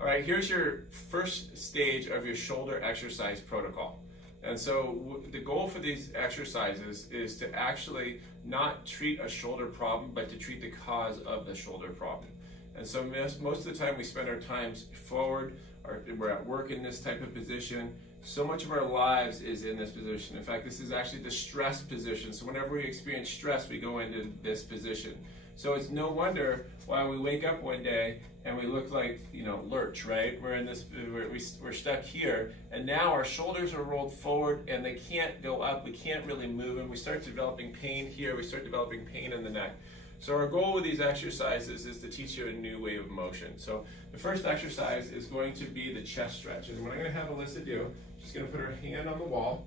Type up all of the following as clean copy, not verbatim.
All right, here's your first stage of your shoulder exercise protocol. And so the goal for these exercises is to actually not treat a shoulder problem, but to treat the cause of the shoulder problem. And so most of the time we spend our times forward, or we're at work in this type of position. So much of our lives is in this position. In fact, this is actually the stress position. So whenever we experience stress, we go into this position. So it's no wonder why we wake up one day and we look like, lurch, right? We're in this, we're stuck here, and now our shoulders are rolled forward and they can't go up. We can't really move, and we start developing pain here. We start developing pain in the neck. So our goal with these exercises is to teach you a new way of motion. So the first exercise is going to be the chest stretch. And what I'm going to have Alyssa do, she's going to put her hand on the wall.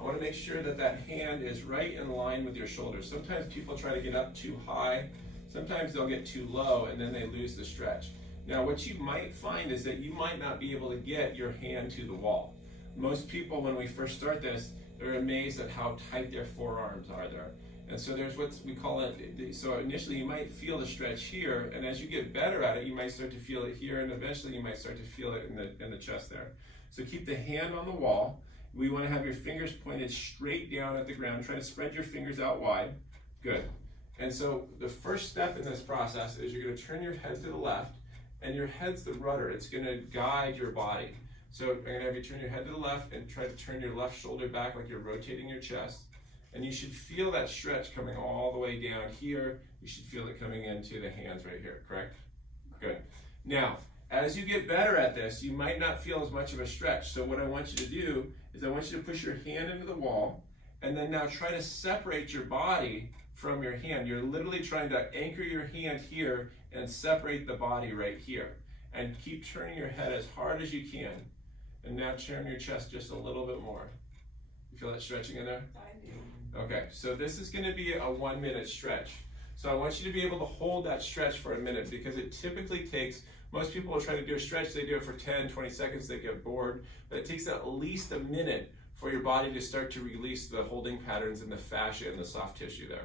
I want to make sure that that hand is right in line with your shoulders. Sometimes people try to get up too high. Sometimes they'll get too low and then they lose the stretch. Now what you might find is that you might not be able to get your hand to the wall. Most people, when we first start this, they're amazed at how tight their forearms are there. And so there's what we call it, so initially you might feel the stretch here, and as you get better at it, you might start to feel it here, and eventually you might start to feel it in the chest there. So keep the hand on the wall. We want to have your fingers pointed straight down at the ground. Try to spread your fingers out wide. Good. And so the first step in this process is you're going to turn your head to the left, and your head's the rudder. It's going to guide your body. So I'm going to have you turn your head to the left and try to turn your left shoulder back like you're rotating your chest. And you should feel that stretch coming all the way down here. You should feel it coming into the hands right here, correct? Good. Now, as you get better at this, you might not feel as much of a stretch. So what I want you to do is I want you to push your hand into the wall, and then now try to separate your body from your hand. You're literally trying to anchor your hand here and separate the body right here. And keep turning your head as hard as you can. And now turn your chest just a little bit more. You feel that stretching in there? I do. Okay, so this is going to be a 1 minute stretch. So I want you to be able to hold that stretch for a minute, because it typically takes, most people will try to do a stretch, they do it for 10, 20 seconds, they get bored, but it takes at least a minute for your body to start to release the holding patterns in the fascia and the soft tissue there.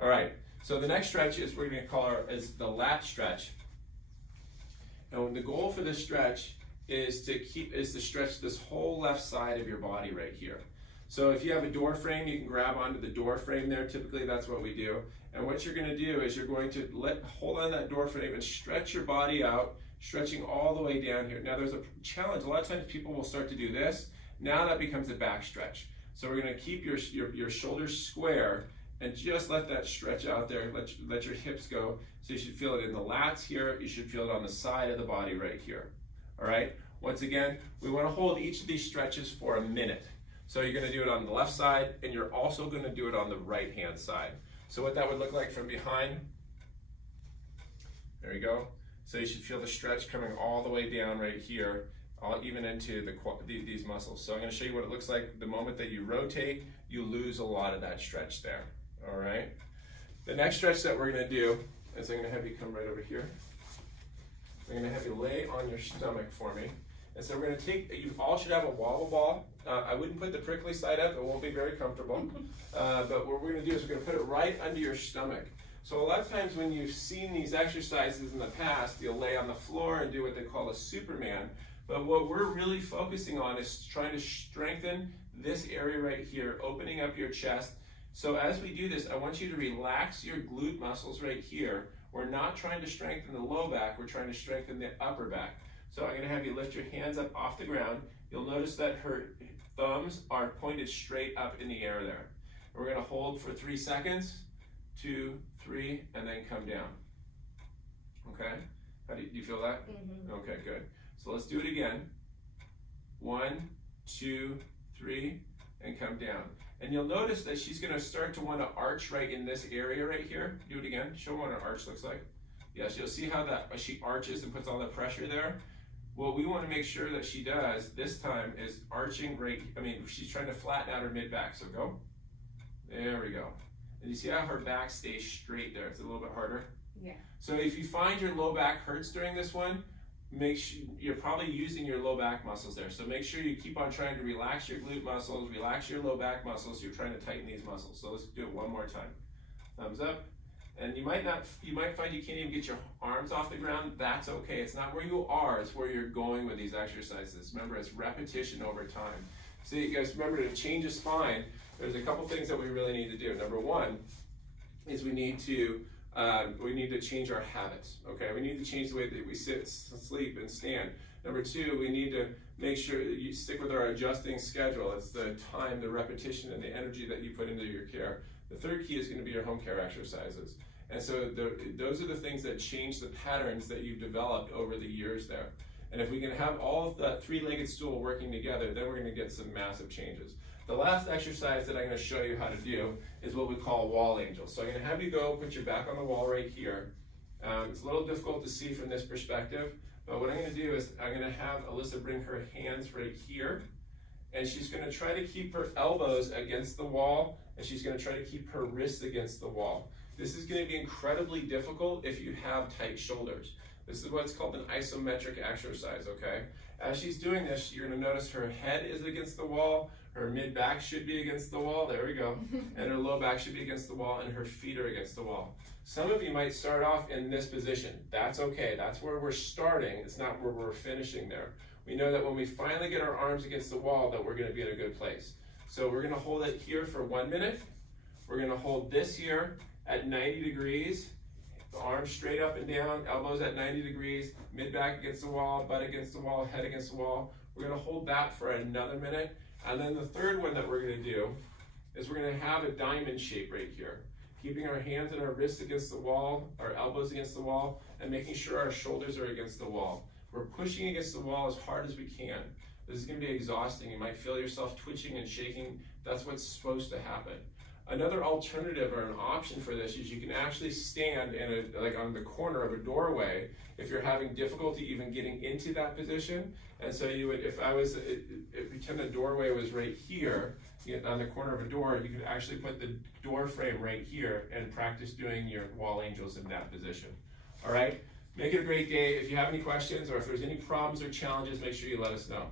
All right, so the next stretch is we're going to call the lat stretch. And the goal for this stretch is to stretch this whole left side of your body right here. So if you have a door frame, you can grab onto the door frame there. Typically that's what we do. And what you're going to do is you're going to hold on that door frame and stretch your body out, stretching all the way down here. Now there's a challenge. A lot of times people will start to do this. Now that becomes a back stretch. So we're going to keep your shoulders square and just let that stretch out there. Let your hips go. So you should feel it in the lats here. You should feel it on the side of the body right here. All right. Once again, we want to hold each of these stretches for a minute. So you're going to do it on the left side, and you're also going to do it on the right hand side. So what that would look like from behind, there you go. So you should feel the stretch coming all the way down right here, even into these muscles. So I'm going to show you what it looks like the moment that you rotate. You lose a lot of that stretch there. All right. The next stretch that we're going to do is I'm going to have you come right over here. I'm going to have you lay on your stomach for me. And so we're going to take, you all should have a wobble ball. I wouldn't put the prickly side up, it won't be very comfortable. But what we're going to do is we're going to put it right under your stomach. So a lot of times when you've seen these exercises in the past, you'll lay on the floor and do what they call a Superman. But what we're really focusing on is trying to strengthen this area right here, opening up your chest. So as we do this, I want you to relax your glute muscles right here. We're not trying to strengthen the low back, we're trying to strengthen the upper back. So I'm going to have you lift your hands up off the ground. You'll notice that her thumbs are pointed straight up in the air there. We're going to hold for 3 seconds, 2, 3, and then come down. Okay? How do you feel that? Mm-hmm. Okay, good. So let's do it again. 1, 2, 3, and come down. And you'll notice that she's going to start to want to arch right in this area right here. Do it again. Show them what an arch looks like. Yes, you'll see how she arches and puts all that pressure there. What we want to make sure that she does this time is arching right, she's trying to flatten out her mid-back, so go. There we go. And you see how her back stays straight there? It's a little bit harder. Yeah. So if you find your low back hurts during this one, make sure you're probably using your low back muscles there. So make sure you keep on trying to relax your glute muscles, relax your low back muscles. You're trying to tighten these muscles. So let's do it one more time. Thumbs up, And you might find you can't even get your arms off the ground. That's okay. It's not where you are, it's where you're going with these exercises. Remember, it's repetition over time. So you guys remember, to change a spine, there's a couple things that we really need to do. Number one is we need to change our habits. Okay, we need to change the way that we sit, sleep, and stand. Number two, we need to make sure that you stick with our adjusting schedule. It's the time, the repetition, and the energy that you put into your care. The third key is going to be your home care exercises. And so those are the things that change the patterns that you've developed over the years there. And if we can have all of that three-legged stool working together, then we're going to get some massive changes. The last exercise that I'm going to show you how to do is what we call wall angels. So I'm going to have you go put your back on the wall right here. It's a little difficult to see from this perspective, but what I'm going to do is I'm going to have Alyssa bring her hands right here, and she's going to try to keep her elbows against the wall, and she's going to try to keep her wrists against the wall. This is going to be incredibly difficult if you have tight shoulders. This is what's called an isometric exercise, okay? As she's doing this, you're going to notice her head is against the wall, her mid-back should be against the wall, there we go, and her low back should be against the wall, and her feet are against the wall. Some of you might start off in this position. That's okay, that's where we're starting, it's not where we're finishing there. We know that when we finally get our arms against the wall, that we're going to be in a good place. So we're going to hold it here for 1 minute. We're going to hold this here at 90 degrees. The arms straight up and down, elbows at 90 degrees, mid-back against the wall, butt against the wall, head against the wall. We're going to hold that for another minute. And then the third one that we're going to do is we're going to have a diamond shape right here. Keeping our hands and our wrists against the wall, our elbows against the wall, and making sure our shoulders are against the wall. We're pushing against the wall as hard as we can. This is going to be exhausting. You might feel yourself twitching and shaking. That's what's supposed to happen. Another alternative or an option for this is you can actually stand like on the corner of a doorway if you're having difficulty even getting into that position. And so you would, pretend the doorway was right here, on the corner of a door, you could actually put the door frame right here and practice doing your wall angels in that position. All right? Make it a great day. If you have any questions or if there's any problems or challenges, make sure you let us know.